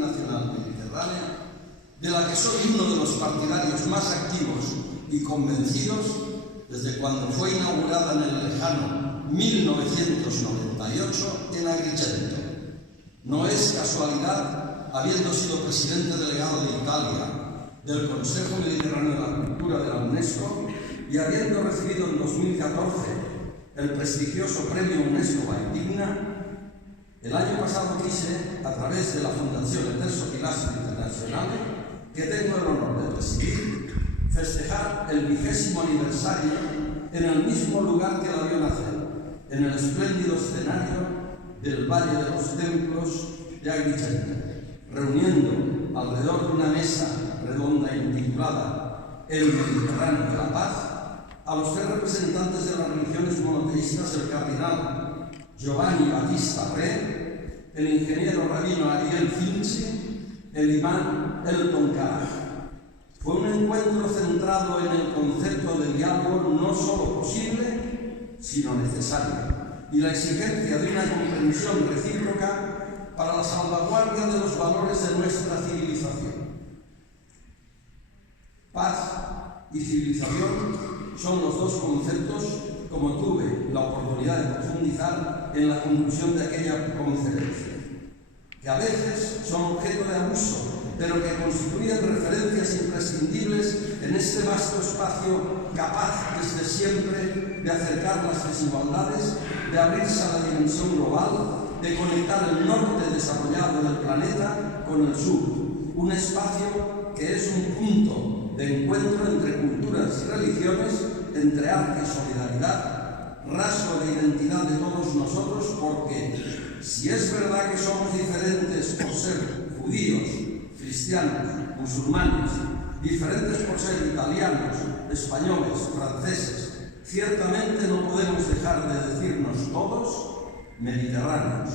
Internacional Mediterránea, de la que soy uno de los partidarios más activos y convencidos desde cuando fue inaugurada en el lejano 1998 en Agrigento. No es casualidad, habiendo sido presidente delegado de Italia del Consejo Mediterráneo de la Cultura de la UNESCO y habiendo recibido en 2014 el prestigioso premio UNESCO Valldigna, el año pasado quise, a través de la Fundación Eterso Pilastri Internazionale, que tengo el honor de presidir, festejar el 20º aniversario en el mismo lugar que la vio nacer, en el espléndido escenario del Valle de los Templos de Agrigento, reuniendo alrededor de una mesa redonda intitulada El Mediterráneo de la Paz a los 3 representantes de las religiones monoteístas, el cardenal Giovanni Battista Re, el ingeniero rabino Ariel Finzi, el imán Elton Caraj. Fue un encuentro centrado en el concepto de diálogo no solo posible, sino necesario, y la exigencia de una comprensión recíproca para la salvaguardia de los valores de nuestra civilización. Paz y civilización son los dos conceptos, como tuve la oportunidad de profundizar en la conclusión de aquella conferencia, que a veces son objeto de abuso, pero que constituyen referencias imprescindibles en este vasto espacio capaz desde siempre de acercar las desigualdades, de abrirse a la dimensión global, de conectar el norte desarrollado del planeta con el sur, un espacio que es un punto de encuentro entre culturas y religiones, entre arte y solidaridad, rasgo de identidad de todos nosotros, porque si es verdad que somos diferentes por ser judíos, cristianos, musulmanes, diferentes por ser italianos, españoles, franceses, ciertamente no podemos dejar de decirnos todos mediterráneos.